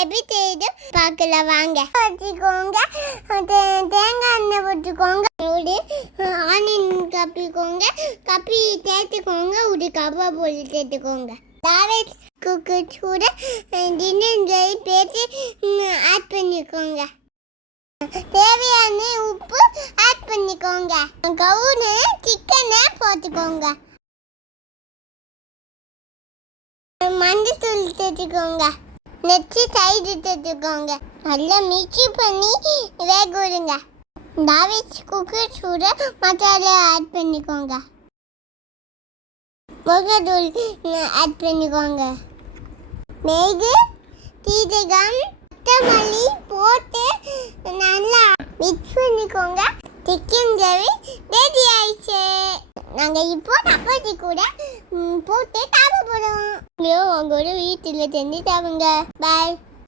எப்படி செய்து பார்க்கலாம் வாங்க. வச்சுக்கோங்க, தேங்காய் எண்ணெய் போட்டுக்கோங்க, ஒரு ஆனியன் கப்பிக்கோங்க, கப்பி சேர்த்துக்கோங்க, ஒரு கப்பா போட்டு சேர்த்துக்கோங்க. தாவத் குக்கர் கூட டின்னர் பேசி ஆட் பண்ணிக்கோங்க. தேவையான உப்பு ஆட் பண்ணிக்கோங்க. கவுனு சிக்கனை போட்டுக்கோங்க. மஞ்சள் சேர்த்துக்கோங்க. நெச்சி சைடு சேர்த்துக்கோங்க. நல்லா மிக்சி பண்ணி வேக விடுங்க. தாவத் குக்கர் சூட மசாலா ஆட் பண்ணிக்கோங்க. மிளகாத்தூள் ஆட் பண்ணிக்கோங்க. மிளகு, சீரகம், கொத்தமல்லி போட்டு நல்லா மிக்ஸ் பண்ணிக்கோங்க. சிக்கன் கிரேவி ரெடி ஆயிடுச்சு. நாங்கள் இப்போ சப்பாத்தி கூட போட்டு சாப்பிட போகிறோம். உங்களோட வீட்டில் செஞ்சு சாப்பிடுங்க. பாய்.